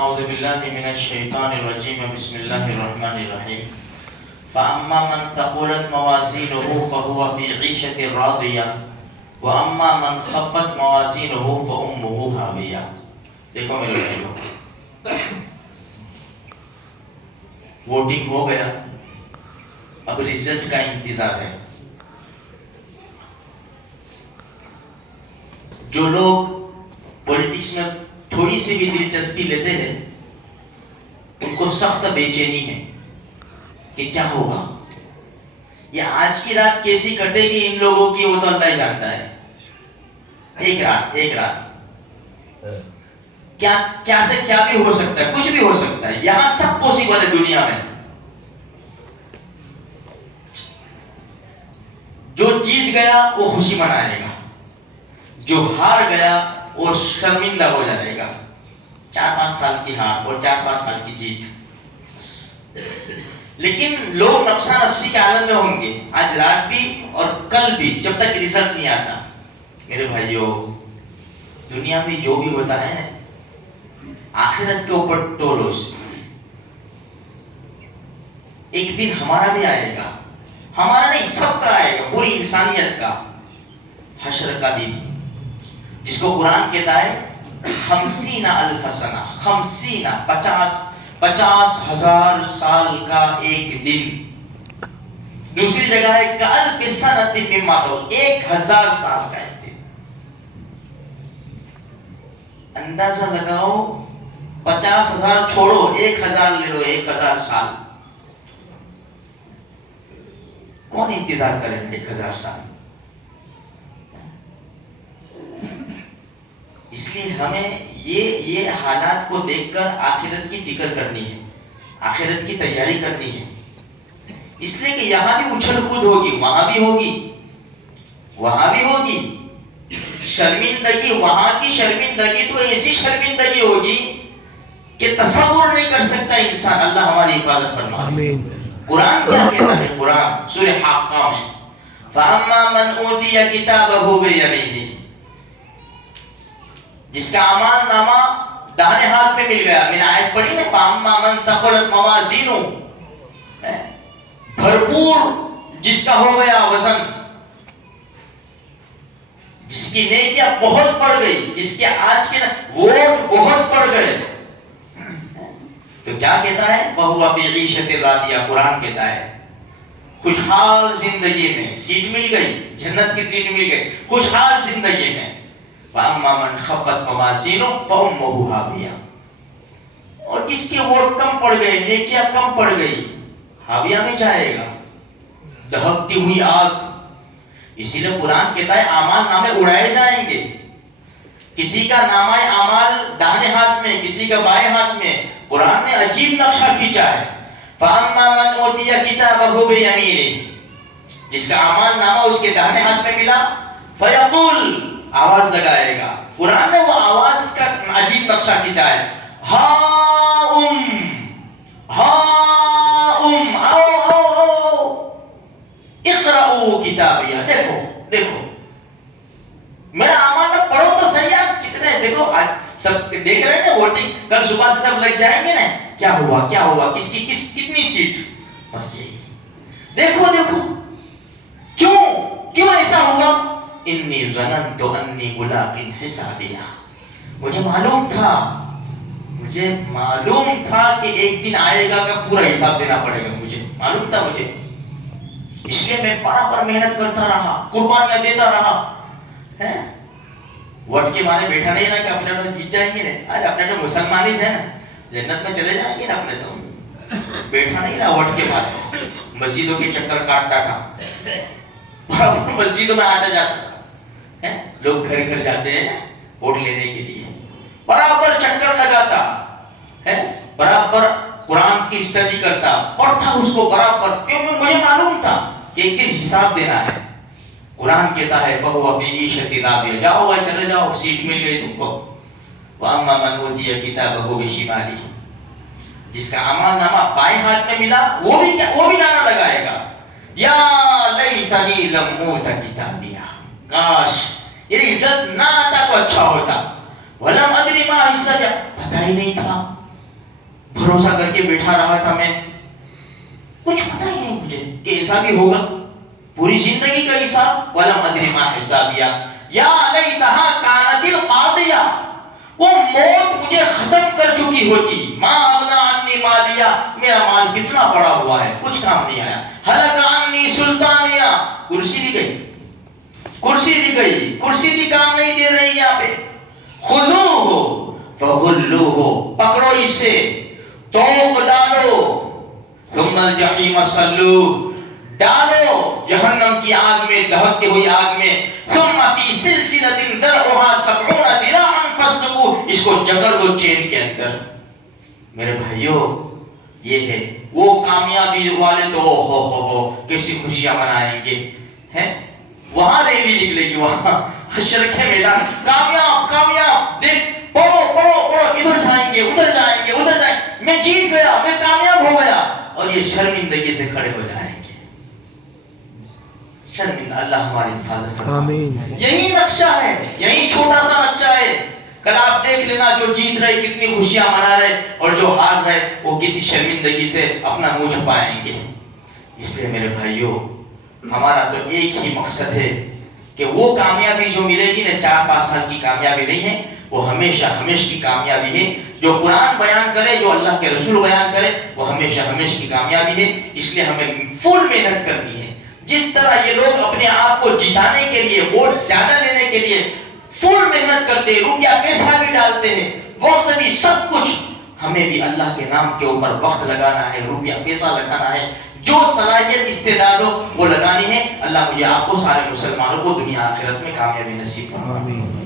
اعوذ باللہ من الشیطان الرجیم بسم اللہ الرحمن الرحیم فاما من ثقلت موازینہ فہو فی عیشۃ راضیہ واما من خفت موازینہ فامہ ہاویہ. دیکھو میرے بھائیو، ووٹنگ ہو گیا، اب رزلٹ کا انتظار ہے. جو لوگ پولیٹکس میں تھوڑی سی بھی دلچسپی لیتے ہیں ان کو سخت بے چینی ہے کہ کیا ہوگا، یہ آج کی رات کیسی کٹے گی ان لوگوں کی، وہ تو اللہ ہی جانتا ہے. ایک رات کیا سے کیا بھی ہو سکتا ہے، کچھ بھی ہو سکتا ہے. یہاں سب پوسیبل ہے دنیا میں. جو جیت گیا وہ خوشی منائے گا، جو ہار گیا وہ شرمندہ ہو جائے گا. 4-5 سال کی ہار اور 4-5 سال کی جیت. لیکن لوگ نفسا نفسی کے عالم میں ہوں گے آج رات بھی اور کل بھی، جب تک رزلٹ نہیں آتا. میرے بھائیوں، دنیا میں جو بھی ہوتا ہے نا، آخرت کے اوپر ٹولوس. ایک دن ہمارا بھی آئے گا، ہمارا نہیں سب کا آئے گا، پوری انسانیت کا. حشر کا دن جس کو قرآن کہتا ہے 50,000 سنہ، 50,000 سال کا ایک دن. دوسری جگہ ہے کألف سنۃ مما تعدون، 1,000 سال کا ایک دن. اندازہ لگاؤ، 50,000 چھوڑو، 1,000 لے لو، 1,000 سال. کون انتظار کرے گا 1,000 سال؟ اس لیے ہمیں یہ حالات کو دیکھ کر آخرت کی فکر کرنی ہے، آخرت کی تیاری کرنی ہے. اس لیے کہ یہاں بھی اچھل کود ہوگی، وہاں بھی ہوگی، وہاں بھی ہوگی. شرمندگی، وہاں کی شرمندگی تو ایسی شرمندگی ہوگی کہ تصور نہیں کر سکتا انسان. اللہ ہماری حفاظت فرمائے. آمین. قرآن کیا کہتا ہے؟ قرآن سورہ حاقہ میں فَأَمَّا مَنْ أُوتِيَ كِتَابَهُ بِيَمِينِهِ، جس کا اعمال نامہ داہنے ہاتھ میں مل گیا. میں نے آیت پڑھی نا، فَأَمَّا مَنْ ثَقُلَتْ مَوَازِينُهُ، بھرپور جس کا ہو گیا وزن، جس کی نیکیاں بہت بڑھ گئی، جس کے آج کے ووٹ بہت بڑھ گئے، تو کیا کہتا ہے؟ وَهُوَ فِي عِيشَةٍ رَاضِيَةٍ. قرآن کہتا ہے خوشحال زندگی میں سیٹ مل گئی، جنت کی سیٹ مل گئی، خوشحال زندگی میں. وَأَمَّا مَنْ خَفَّتْ مَوَازِينُهُ فَأُمُّهُ هَاوِيَةٌ، اور جس کے ووٹ کم پڑ گئے، نیکیاں کم پڑ گئی، ہاویہ میں جائے گا، دہکتی ہوئی آگ. اسی لیے قرآن کہتا ہے اعمال نامے اڑائے جائیں گے. کسی کا نامہ اعمال داہنے ہاتھ میں، کسی کا بائیں ہاتھ میں. قرآن نے عجیب نقشہ کھینچا ہے. فَأَمَّا مَنْ أُوتِيَ كِتَابَهُ بِيَمِينِهِ، جس کا اعمال نامہ اس کے داہنے ہاتھ میں ملا، فَيَقُولُ، آواز لگائے گا. قرآن نے وہ آواز کا عجیب نقشہ کھینچا ہے. آؤ اقرأوا کتابیہ. دیکھو میرا اعمال نامہ پڑھو تو صحیح. آپ کتنے دیکھو، آج سب دیکھ رہے ہیں نا ووٹنگ، کل صبح سے سب لگ جائیں گے نا، کیا ہوا کس کی کتنی سیٹ. بس یہی دیکھو کیوں ایسا ہوا. انی ظننت انی ملاق حسابیہ، مجھے معلوم تھا کہ ایک دن آئے گا کہ پورا حساب دینا پڑے گا. مجھے معلوم تھا، اس لیے میں برابر محنت کرتا رہا، قربانیاں دیتا رہا. ووٹ کے مارے بیٹھا نہیں رہا کہ اپنے تو جیت جائیں گے نا، ارے اپنے تو مسلمان ہی ہے نا، جنت میں چلے جائیں گے نا. اپنے تو بیٹھا نہیں رہا ووٹ کے مارے، مسجدوں کے چکر کاٹتا تھا، مسجدوں میں آتا جاتا تھا. لوگ گھر جاتے ہیں ووٹ لینے کے لیے، برابر چکر لگاتا ہے، برابر قرآن کی اسٹڈی کرتا، پڑھتا اس کو برابر، کیونکہ مجھے معلوم تھا کہ ایک دن حساب دینا ہے. قرآن کہتا ہے فَهُوَ فِي عِيشَةٍ رَاضِيَةٍ، جاؤ بھائی چلے جاؤ، سیٹ مل گئی تم کو. وَأَمَّا مَنْ أُوتِيَ كِتَابَهُ بِشِمَالِهِ، جس کا اعمال نامہ بائیں ہاتھ میں ملا، وہ بھی نعرہ لگائے گا، یا لیتنی لم اوت کتابیہ، کاش یہ رزلٹ نہ آتا تو اچھا ہوتا. وَلَمْ أَدْرِ مَا حِسَابِیہ، پتہ ہی نہیں تھا بھروسہ کر کے بیٹھا رہا تھا میں، کچھ پتا ہی نہیں مجھے کہ ایسا بھی ہوگا، پوری زندگی کا حساب، وَلَمْ أَدْرِ مَا حِسَابِيَا یا لیتہا کانت القاضیہ، وہ موت مجھے ختم کر چکی ہوتی، ما اغنی عنی مالیہ، میرا مال کتنا پڑا ہوا ہے، کچھ کام نہیں آیا، ہلک عنی سلطانیہ، کرسی بھی گئی، کرسی بھی گئی، کرسی بھی کام نہیں دے رہی یہاں پہ، خذوہ فغلوہ، پکڑو اسے، توق ڈالو، ثم الجحیم صلوہ، ڈالو جہنم کی آگ میں، دہکتے ہوئی آگ میں، ثم فی سلسلۃ ذرعها 70 ذراعا فاسلکوہ، اس کو جکڑ دو چین کے اندر۔ میرے بھائیوں، یہ ہے وہ کامیابی والے، تو ہو کیسی خوشیاں منائیں گے، ہیں وہاں ریلی نکلے گی، وہاں حشر کے میدان، کامیاب کامیاب، دیکھ پڑھو پڑھو پڑھو، ادھر جائیں گے ادھر جائیں گے ادھر جائیں گے، میں جیت گیا، میں کامیاب ہو گیا، اور یہ شرمندگی سے کھڑے ہو جائیں گے، شرمندہ۔ اللہ ہماری حفاظت فرمائے، آمین۔ یہی نقشہ ہے، یہی چھوٹا سا نقشہ ہے، کل آپ دیکھ لینا جو جیت رہے کتنی خوشیاں منا رہے، اور جو ہار رہے وہ کسی شرمندگی سے اپنا منہ چھپائیں گے۔ اس لیے میرے بھائیوں، ہمارا تو ایک ہی مقصد ہے کہ وہ کامیابی جو ملے گی نا، 4-5 سال کی کامیابی نہیں ہے، وہ ہمیشہ ہمیشہ کی کامیابی ہے، جو قرآن بیان کرے، جو اللہ کے رسول بیان کرے، وہ ہمیشہ ہمیشہ کی کامیابی ہے۔ اس لیے ہمیں فل محنت کرنی ہے، جس طرح یہ لوگ اپنے آپ کو جتانے کے لیے، ووٹ زیادہ لینے کے لیے فل محنت کرتے ہیں، روپیہ پیسہ بھی ڈالتے ہیں، وقت بھی، سب کچھ، ہمیں بھی اللہ کے نام کے اوپر وقت لگانا ہے، روپیہ پیسہ لگانا ہے، جو صلاحیت استعداد ہو وہ لگانی ہے۔ اللہ مجھے آپ کو سارے مسلمانوں کو دنیا آخرت میں کامیابی نصیب فرمائے۔